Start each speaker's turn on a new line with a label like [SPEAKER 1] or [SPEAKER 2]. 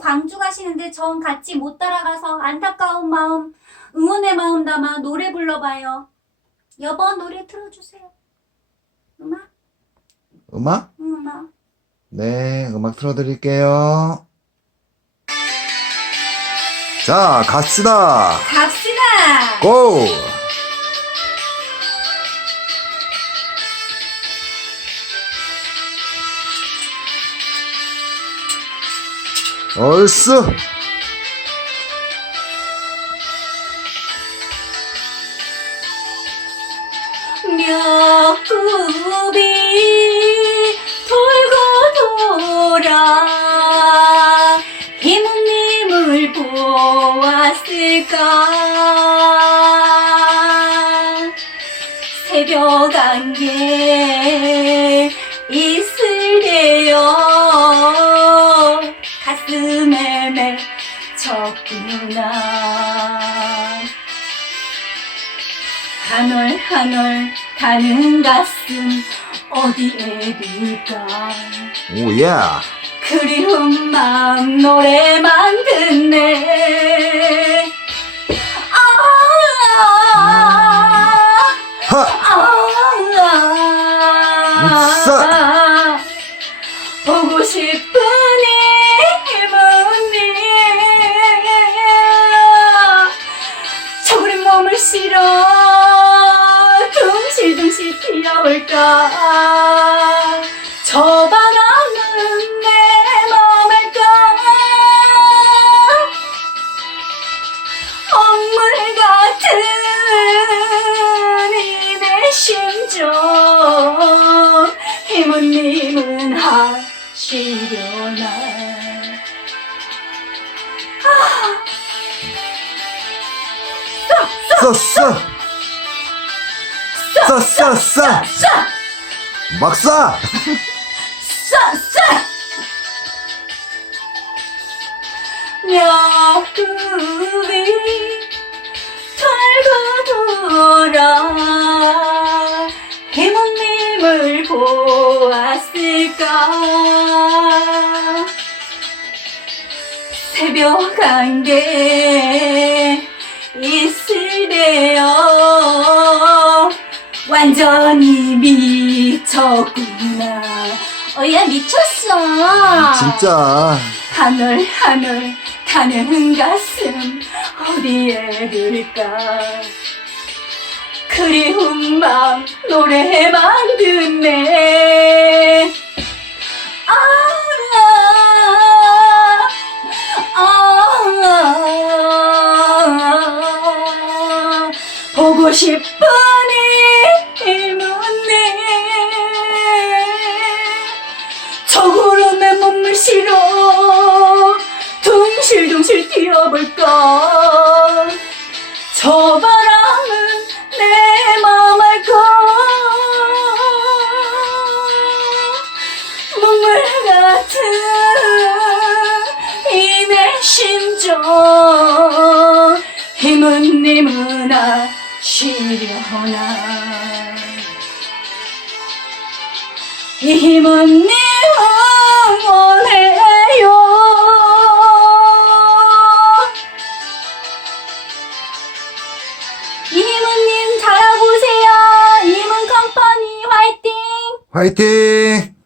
[SPEAKER 1] 광주 가시는데 전 같이 못 따라가서 안타까운 마음, 응원의 마음 담아 노래 불러봐요. 여보 노래 틀어주세요. 음악,
[SPEAKER 2] 음악?
[SPEAKER 1] 응, 음악.
[SPEAKER 2] 네, 음악 틀어드릴게요. 자, 갑시다.
[SPEAKER 1] 갑시다.
[SPEAKER 2] 고! 얼쑤!
[SPEAKER 1] 멱굽이 돌고 돌아 이모님을 보았을까 새벽 안개 가슴에 맺혔구나. 한올 한올 가는 가슴 어디에 둘까?
[SPEAKER 2] 오, 예!
[SPEAKER 1] 그리운 마음 노래만 듣네 피어올까? 저 바람은 내 맘을까? 억물 같은 이내 심정 이모님은 하시려나?
[SPEAKER 2] 써, 써! 써, 써, 써!
[SPEAKER 1] 싸!
[SPEAKER 2] 막 쏴!
[SPEAKER 1] 싸! 싸! 멱굽이 돌고 돌아 이모님을 보았을까 새벽 안개 완전히 미쳤구나. 어야 미쳤어.
[SPEAKER 2] 진짜.
[SPEAKER 1] 하늘 하늘 가는 가슴 어디에 둘까? 그리운 마음 노래만 듣네. 아, 아, 아, 보고 싶은 이모님 저구름에 몸을 실어 둥실둥실 뛰어볼까? 저 바람은 내맘 알까? 눈물 같은 이 내 심정. 이모님은 아 시려나. 이 힘은 네 응원해요. 이문님 잘하고 오세요. 이문 컴퍼니 화이팅. 화이팅!